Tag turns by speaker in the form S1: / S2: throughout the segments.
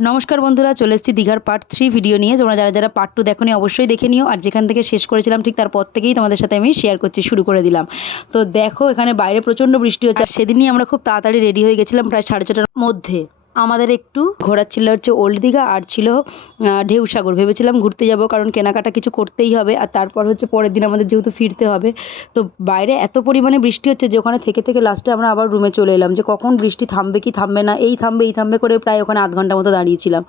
S1: নমস্কার বন্ধুরা, চলে এসেছি দীঘার পার্ট থ্রি ভিডিও নিয়ে। তোমরা যারা যারা পার্ট টু দেখো অবশ্যই দেখে নিও। আর যেখান থেকে শেষ করেছিলাম, ঠিক তারপর থেকেই তোমাদের সাথে আমি শেয়ার করছি শুরু করে দিলাম। তো দেখো, এখানে বাইরে প্রচণ্ড বৃষ্টি হচ্ছে। সেদিনই আমরা খুব তাড়াতাড়ি রেডি হয়ে গেছিলাম প্রায় সাড়ে ছটার মধ্যে। আমাদের একটু ঘোরার ছিল হচ্ছে ওল্ড দীঘা আর ছিল ঢেউসাগর ভেবেছিলাম ঘুরতে যাব কারণ কেনাকাটা কিছু করতেই হবে আর তারপর হচ্ছে পরের দিন আমাদের যেহেতু ফিরতে হবে। তো বাইরে এত পরিমাণে বৃষ্টি হচ্ছে যে ওখানে থেকে থেকে লাস্টে আমরা আবার রুমে চলে এলাম যে কখন বৃষ্টি থামবে কি থামবে না, এই থামবে এই থামবে করে প্রায় ওখানে আধ ঘণ্টা মতো দাঁড়িয়েছিলাম।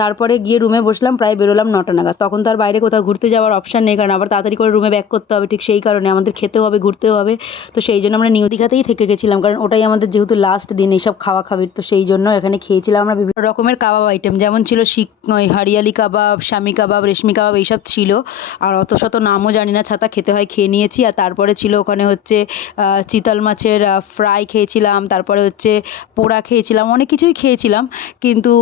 S1: তারপরে গিয়ে রুমে বসলাম, প্রায় বেরোলাম নটা নাগাদ। তখন তো আর বাইরে কোথাও ঘুরতে যাওয়ার অপশান নেই, কারণ আবার তাড়াতাড়ি করে রুমে ব্যাক করতে হবে, ঠিক সেই কারণে আমাদের খেতেও হবে, ঘুরতেও হবে। তো সেই জন্য আমরা নিউ দীঘাতেই থেকে গেছিলাম, কারণ ওটাই আমাদের যেহেতু লাস্ট দিন এইসব খাওয়া খাবির, তো সেই জন্য এখানে খেয়েছিলাম আমরা বিভিন্ন রকমের কাবাব আইটেম যেমন ছিল ওই হারিয়ালি কাবাব স্বামী কাবাব, রেশমি কাবাব, এইসব ছিল। আর অত শত নামও জানি না, ছাতা খেতে হয়, খেয়ে নিয়েছি। আর তারপরে ছিল ওখানে হচ্ছে চিতল মাছের ফ্রাই খেয়েছিলাম, তারপরে হচ্ছে পোড়া খেয়েছিলাম, অনেক কিছুই খেয়েছিলাম। কিন্তু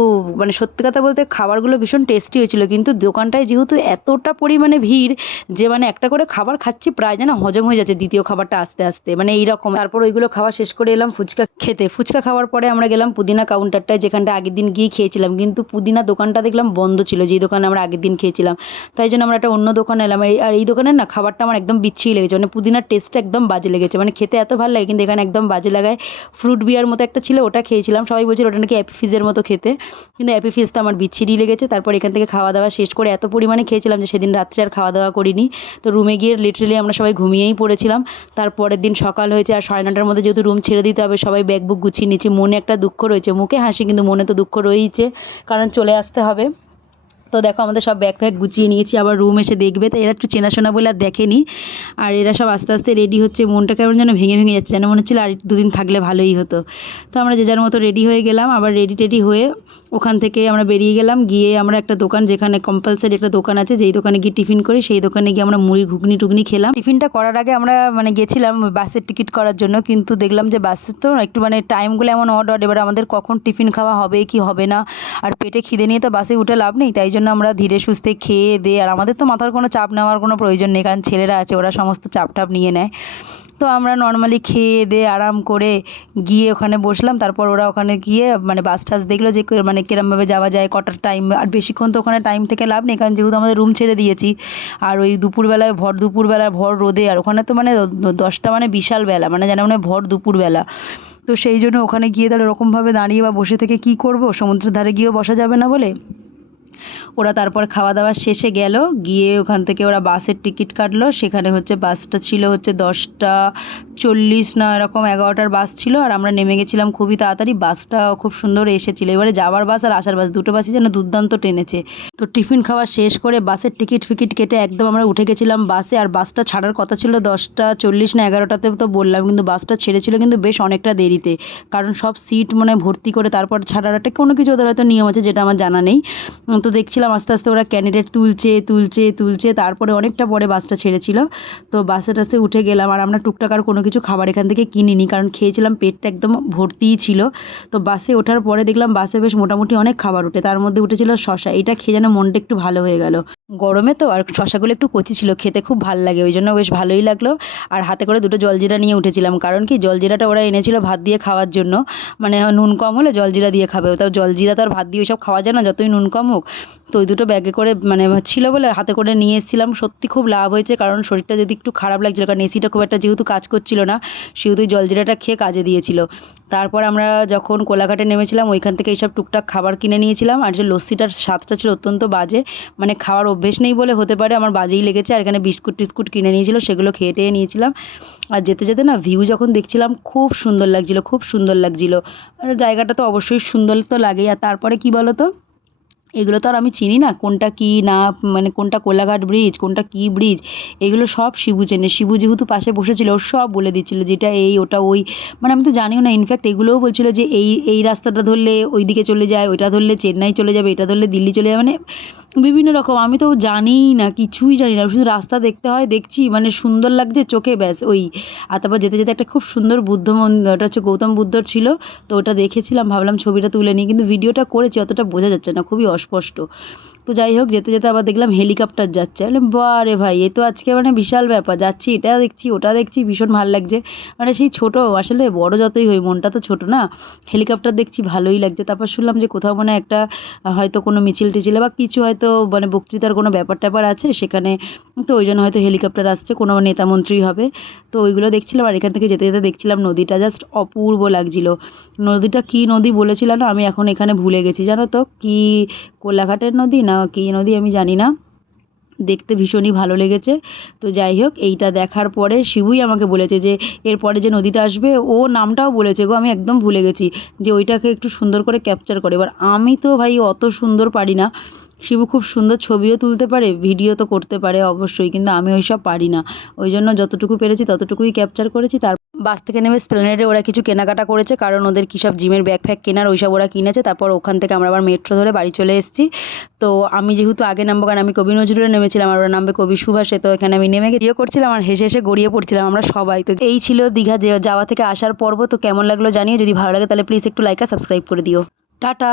S1: মানে সত্যি কথা বলতে খাবারগুলো ভীষণ টেস্টি হয়েছিল। কিন্তু দোকানটায় যেহেতু এতটা পরিমাণে ভিড়, যে মানে একটা করে খাবার খাচ্ছি, প্রায় যেন হজম হয়ে যাচ্ছে দ্বিতীয় খাবারটা আস্তে আস্তে। মানে এইরকম। তারপর ওইগুলো খাওয়া শেষ করে এলাম ফুচকা খেতে। ফুচকা খাওয়ার পরে আমরা গেলাম পুদিনা কাউন্টারটায় যেখানটা আগের দিন গিয়ে খেয়েছিলাম। কিন্তু পুদিনা দোকানটা দেখলাম বন্ধ ছিল, যেই দোকানে আমরা আগের দিন খেয়েছিলাম। তাই জন্য আমরা একটা অন্য দোকানে এলাম। আর এই দোকানের না খাবারটা আমার একদম বিচ্ছিরি লেগেছে। মানে পুদিনার টেস্টটা একদম বাজে লেগেছে। মানে খেতে এত ভালো লাগে, কিন্তু এখানে একদম বাজে লাগায়। ফ্রুট বিয়ার মতো একটা ছিল, ওটা খেয়েছিলাম। সবাই বলছিল ওটা নাকি অ্যাপি ফিজের মতো খেতে। কিন্তু অ্যাপি ফিজটা আমার বিচ্ছিরি লেগেছে, তারপর এখান থেকে খাওয়া দাওয়া শেষ করে এত পরিমাণে খেয়েছিলাম যে সেদিন রাত্রে আর খাওয়া দাওয়া করিনি। তো রুমে গিয়ে লিটারেলি আমরা সবাই ঘুমিয়েই পড়েছিলাম। তারপরের দিন সকাল হয়েছে আর সাড়ে নটার মধ্যে যেহেতু রুম ছেড়ে দিতে হবে, সবাই ব্যাগ বুক গুছিয়ে নিচ্ছি মনে একটা দুঃখ রয়েছে, মুখে হাসি কিন্তু মনে তো দুঃখ রয়েইছে, কারণ চলে আসতে হবে। তো দেখো আমাদের সব ব্যাগ ফ্যাগ গুছিয়ে নিয়েছি, আবার রুম এসে দেখবে, তো এরা একটু চেনাশোনা বলে আর দেখেনি। আর এরা সব আস্তে আস্তে রেডি হচ্ছে, মনটা কেমন যেন ভেঙে ভেঙে যাচ্ছে, যেন মনে হচ্ছিল আর দুদিন থাকলে ভালোই হতো। তো আমরা যে যার মতো রেডি হয়ে গেলাম, আবার রেডি টেডি হয়ে ওখান থেকে আমরা বেরিয়ে গেলাম। গিয়ে আমরা একটা দোকান যেখানে কম্পালসারি একটা দোকান আছে, যেই দোকানে গিয়ে টিফিন করি, সেই দোকানে গিয়ে আমরা মুড়ি, ঘুগনি, টুগনি খেলাম। টিফিনটা করার আগে আমরা মানে গেছিলাম বাসের টিকিট করার জন্য, কিন্তু দেখলাম যে বাসের তো একটু মানে টাইমগুলো এমন অড অড এবার আমাদের কখন টিফিন খাওয়া হবে, কি হবে না, আর পেটে খিদে নিয়ে তো বাসে উঠে লাভ নেই, তাই জন্য আমরা ধীরে সুস্থে খেয়ে দিয়ে, আর আমাদের তো মাথার কোনো চাপ নেওয়ার কোনো প্রয়োজন নেই, কারণ ছেলেরা আছে, ওরা সমস্ত চাপ টাপ নিয়ে নেয়। তো আমরা নর্মালি খেয়ে দিয়ে আরাম করে গিয়ে ওখানে বসলাম। তারপর ওরা ওখানে গিয়ে মানে বাস টাস দেখল যে মানে কিরমভাবে যাওয়া যায়, কটার টাইম আর বেশিক্ষণ তো ওখানে টাইম থেকে লাভ নেই, কারণ যেহেতু আমাদের রুম ছেড়ে দিয়েছি। আর ওই দুপুরবেলায় ভর দুপুরবেলায় ভর রোদে, আর ওখানে তো মানে দশটা মানে বিশাল বেলা মানে যেন মানে ভর দুপুরবেলা। তো সেই জন্য ওখানে গিয়ে তাহলে ওরকমভাবে দাঁড়িয়ে বা বসে থেকে কি করব? সমুদ্রের ধারে গিয়েও বসা যাবে না বলে? ওরা তারপর খাওয়া দাওয়া শেষে গেল, গিয়ে ওখান থেকে ওরা বাসের টিকিট কাটলো, সেখানে হচ্ছে বাসটা ছিল হচ্ছে দশটা চল্লিশ না এরকম এগারোটার বাস ছিল, আর আমরা নেমে গেছিলাম খুবই তাড়াতাড়ি, বাসটা খুব সুন্দর এসেছিল। এবারে যাওয়ার বাস আর আসার বাস, দুটো বাসই যেন দুর্দান্ত টেনেছে তো টিফিন খাওয়া শেষ করে বাসের টিকিট ফিকিট কেটে একদম আমরা উঠে গেছিলাম বাসে, আর বাসটা ছাড়ার কথা ছিল দশটা চল্লিশ না এগারোটাতে তো বললাম, কিন্তু বাসটা ছেড়েছিল কিন্তু বেশ অনেকটা দেরিতে। কারণ সব সিট মানে ভর্তি করে তারপর ছাড়ার একটা কোনো কিছু ওদের হয়তো নিয়ম আছে, যেটা আমার জানা নেই। তো দেখছিলাম আস্তে আস্তে ওরা ক্যান্ডিডেট তুলছে তুলছে তুলছে, তারপরে অনেকটা পরে বাসটা ছেড়েছিল। তো বাসে টাসে উঠে গেলাম আর আমরা টুকটাক আর কোনো কিছু খাবার এখান থেকে কিনিনি কারণ খেয়েছিলাম পেটটা একদম ভর্তিই ছিল। তো বাসে ওঠার পরে দেখলাম বাসে বেশ মোটামুটি অনেক খাবার ওঠে তার মধ্যে উঠেছিল শশা এটা খেয়ে যেন মনটা একটু ভালো হয়ে গেল। গরমে তো, আর শশাগুলো একটু কচি ছিল, খেতে খুব ভালো লাগে, ওই জন্য বেশ ভালোই লাগল। আর হাতে করে দুটো জলজিরা নিয়ে উঠেছিলাম, কারণ কি জলজিরাটা ওরা এনেছিল ভাত দিয়ে খাওয়ার জন্য। মানে নুন কম হলে জলজিরা দিয়ে খাবে তাও জলজিরা তো আর ভাত দিয়ে ওইসব খাওয়া যায় না, যতই নুন কম হোক। তো ওই দুটো ব্যাগে করে মানে ছিল বলে হাতে করে নিয়ে এসেছিলাম। সত্যি খুব লাভ হয়েছে, কারণ শরীরটা যদি একটু খারাপ লাগছিল, কারণ এসিটা খুব একটা যেহেতু কাজ করছিল না, সেহেতু জলজিরাটা খেয়ে কাজে দিয়েছিল। তারপর আমরা যখন কোলাঘাটে নেমেছিলাম, ওইখান থেকে এইসব টুকটাক খাবার কিনে নিয়েছিলাম। আর যে লস্যিটার স্বাদটা ছিল অত্যন্ত বাজে মানে খাওয়ার অভ্যেস নেই বলে হতে পারে, আমার বাজেই লেগেছে। আর এখানে বিস্কুট টিস্কুট কিনে নিয়েছিল, সেগুলো খেয়ে টেয়ে নিয়েছিলাম। আর যেতে যেতে না ভিউ যখন দেখছিলাম, খুব সুন্দর লাগছিল, খুব সুন্দর লাগছিল। জায়গাটা তো অবশ্যই সুন্দর তো লাগেই। আর তারপরে কি বলো তো এগুলো তো আর আমি চিনি না। কোনটা কি না মানে কোনটা কোলাঘাট ব্রিজ, কোনটা কি ব্রিজ, এগুলো সব শিবু চেনে। শিবু যেহেতু পাশে বসেছিল, ও সব বলে দিচ্ছিল যেটা এই, ওটা ওই। মানে আমি তো জানিও না ইনফ্যাক্ট এগুলোও বলছিল যে এই এই রাস্তাটা ধরলে ওইদিকে চলে যায়, ওইটা ধরলে চেন্নাই চলে যাবে, এটা ধরলে দিল্লি চলে যাবে। মানে বিভিন্ন রকম, আমি তো জানিই না, কিছুই জানি না। শুধু রাস্তা দেখতে হয়, দেখছি মানে সুন্দর লাগছে চোখে, ব্যাস, ওই। আর তারপর যেতে যেতে একটা খুব সুন্দর বুদ্ধ ওটা হচ্ছে গৌতম বুদ্ধর ছিল, তো ওটা দেখেছিলাম, ভাবলাম ছবিটা তুলে নিই, কিন্তু ভিডিওটা করেছি, অতটা বোঝা যাচ্ছে না, খুবই অস্পষ্ট। তো যাই হোক, যেতে যেতে আবার দেখলাম হেলিকপ্টার যাচ্ছে। আমি বারে ভাই, এ তো আজকে মানে বিশাল ব্যাপার। যাচ্ছি, এটা দেখছি, ওটা দেখছি, ভীষণ ভালো লাগছে। মানে সেই ছোটো, আসলে বড় যতই হই, মনটা তো ছোটো না? হেলিকপ্টার দেখছি, ভালোই লাগছে। তারপর শুনলাম যে কোথাও মানে একটা, হয়তো কোনো মিছিল টিছিল বা কিছু হয়তো মানে বক্তৃতার কোনো ব্যাপার ট্যাপার আছে সেখানে। তো ওই জন্য হয়তো হেলিকপ্টার আসছে, কোনো নেতা মন্ত্রী হবে। তো ওইগুলো দেখছিলাম আর এখান থেকে যেতে যেতে দেখছিলাম নদীটা জাস্ট অপূর্ব লাগছিল। নদীটা কী নদী বলেছিল না? আমি এখন এখানে ভুলে গেছি। জানো তো, কী কোলাঘাটের নদী না কী নদী, আমি জানি না। দেখতে ভীষণই ভালো লেগেছে। তো যাই হোক, এইটা দেখার পরে শিবুই আমাকে বলেছে যে, এরপরে যে নদীটা আসবে, ও নামটাও বলেছে গো, আমি একদম ভুলে গেছি যে ওইটাকে একটু সুন্দর করে ক্যাপচার করে। এবার আমি তো ভাই অত সুন্দর পারি না। শিবু খুব সুন্দর ছবিও তুলতে পারে ভিডিও তো করতে পারে অবশ্যই, কিন্তু আমি ওইসব পারি না। ওই জন্য যতটুকু পেরেছি ততটুকুই ক্যাপচার করেছি, তার বাস থেকে নেমে স্প্লেনেডে ওরা কিছু কেনাকাটা করেছে, কারণ ওদের কী সব জিমের ব্যাগ ফ্যাগ কেনার ওইসব ওরা কিনেছে, তারপর ওখান থেকে আমরা আবার মেট্রো ধরে বাড়ি চলে এসেছি। তো আমি যেহেতু আগে নামবো, কারণ আমি কবি নজরুলে নেমেছিলাম, আর ওরা নামবে কবি সুভাষে তো এখানে আমি নেমে গিয়ে করছিলাম আর হেসে হেসে গড়িয়ে পড়ছিলাম আমরা সবাই। তো এই ছিল দীঘা যাওয়া থেকে আসার পর্ব, তো কেমন লাগল জানিয়ে যদি ভালো লাগে তাহলে প্লিজ একটু লাইক আর সাবস্ক্রাইব করে দিও। টাটা!